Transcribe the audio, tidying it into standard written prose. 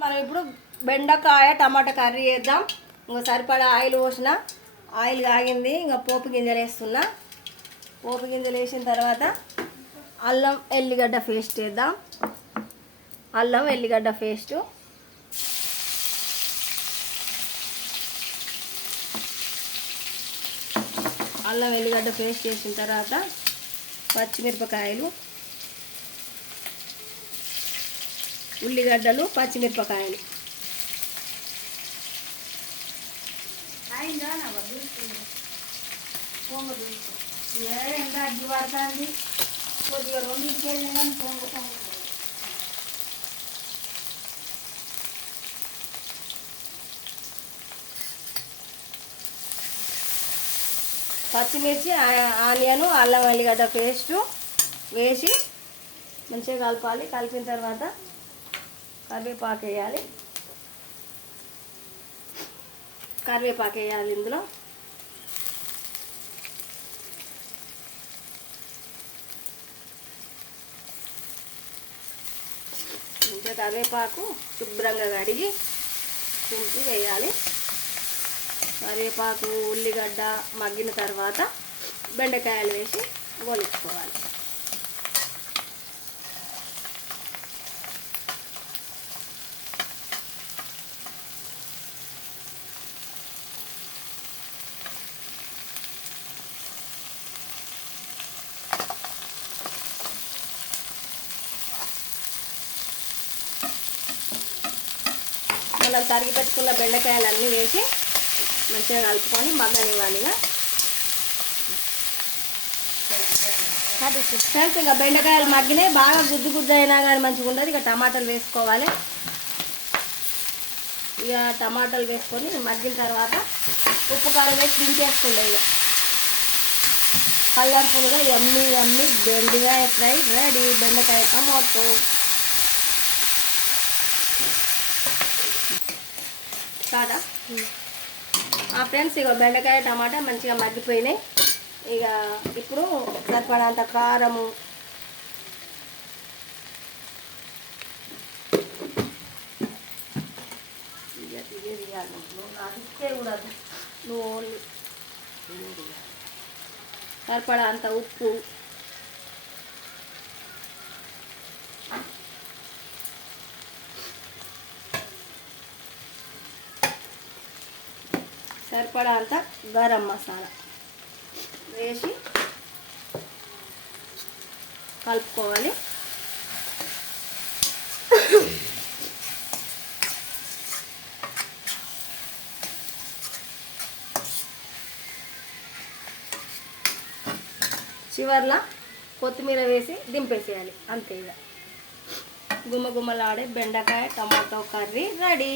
మనం ఇప్పుడు బెండకాయ టమాటా కర్రీ చేద్దాం. ఇంకా సరిపడా ఆయిల్ పోసిన, ఆయిల్ కాగింది. ఇంకా పోపు గింజలు వేస్తున్నా. పోపు గింజలు వేసిన తర్వాత అల్లం ఎల్లిగడ్డ పేస్ట్ వేద్దాం. అల్లం ఎల్లిగడ్డ పేస్టు, అల్లం ఎల్లిగడ్డ పేస్ట్ వేసిన తర్వాత పచ్చిమిరపకాయలు, ఉల్లిగడ్డలు, పచ్చిమిరపకాయలు, పచ్చిమిర్చి, ఆనియన్, అల్లం ఎల్లిగడ్డ పేస్టు వేసి మంచిగా కలపాలి. కలిపిన తర్వాత కరివేపాకు వేయాలి. ఇందులో ఇంకా కరివేపాకు శుభ్రంగా కడిగి తుంపి వేయాలి. కరివేపాకు ఉల్లిగడ్డ మగ్గిన తర్వాత బెండకాయలు వేసి గోలించుకోవాలి. మనం తరిగి పెట్టుకున్న బెండకాయలు అన్నీ వేసి మంచిగా కలుపుకొని మగ్గనివ్వాలి. ఫ్రెండ్స్ ఇంకా బెండకాయలు మగ్గినాయి. బాగా గుద్దు గుద్దు అయినా కానీ మంచిగా ఉండదు. ఇక టమాటాలు వేసుకోవాలి. ఇక టమాటాలు వేసుకొని మగ్గిన తర్వాత ఉప్పు కారం వేసి దించేసుకుండే. ఇక కలర్ఫుల్గా యమ్మీ యమ్మీ బెండకాయ ఫ్రై రెడీ. బెండకాయ టమాటో కాదా ఫ్రెండ్స్. ఇక బెండకాయ టమాటా మంచిగా మగ్గిపోయినాయి. ఇక ఇప్పుడు సరిపడంత కారము, సరిపడంత ఉప్పు, సరిపడంత గరం మసాలా వేసి కలుపుకోవాలి. చివర్లో కొత్తిమీర వేసి దింపేసేయాలి. అంతే. ఇక గుమ్మగుమ్మలాడే బెండకాయ టమాటో కర్రీ రెడీ.